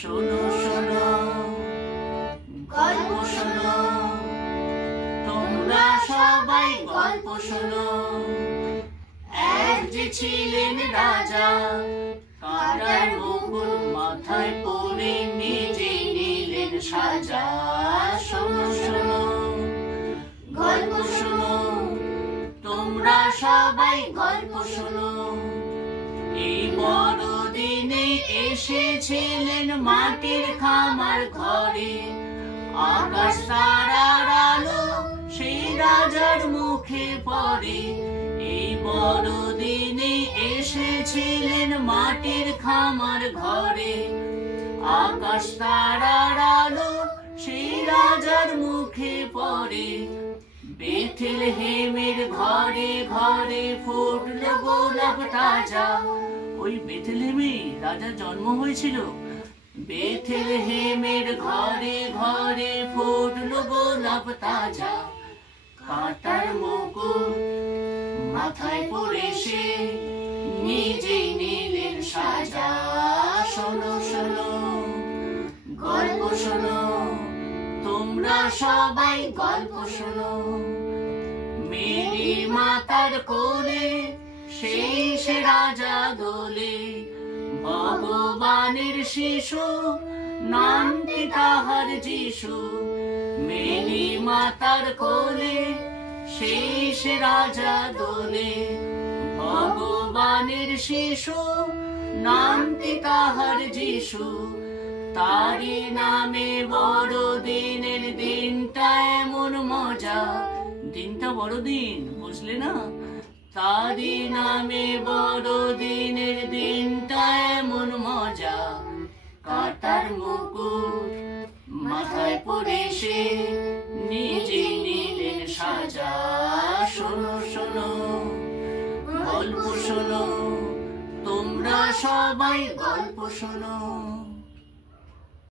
শোনো শোনো গল্প শোনো, তোমরা সবাই গল্প শোনো। এক যে ছিলেন রাজা, কাঁটার মুকুট মাথায় পরে নিজে নিলেন সাজা। শোনো শোনো গল্প শোনো, তোমরা সবাই গল্প শোনো। এই বড়দিনে এসেছিলেন মাটির খামার ঘরে, আকাশ তারার আলো সেই রাজার মুখে পড়ে। এই বড়দিনে এসেছিলেন মাটির খামার ঘরে, আকাশ তারার আলো সেই রাজার মুখে পড়ে। বেথলেহেমের ঘরে ঘরে ফুটলো গোলাপ তাজা। ওই বেথলেহেমে রাজার জন্ম হয়েছিল। বেথলেহেমের ঘরে ঘরে ফুটলো গোলাপ তাজা। কাঁটার মুকুট মাথায় পরে সে নিজেই নিলেন সাজা। শোনো শোনো গল্প শোনো, তোমরা সবাই গল্প শোনো। মেরি মাতার কোলে সেই সে রাজা দোলে, ভগবানের শিশু নামটি তাহার যিশু। মেরি মাতার কোলে সেই সে রাজা দোলে, ভগবানের শিশু নামটি তাহার যিশু। তারি নামে বড়দিনের দিনটা এমন মজা। দিনটা বড়দিন, বুঝলে না? তারি নামে বড়দিনের দিনটা এমন মজা। কাঁটার মুকুট মাথায় পরে সে নিজে নিলেন সাজা। শোনো শোনো গল্প শোনো, তোমরা সবাই গল্প শোনো।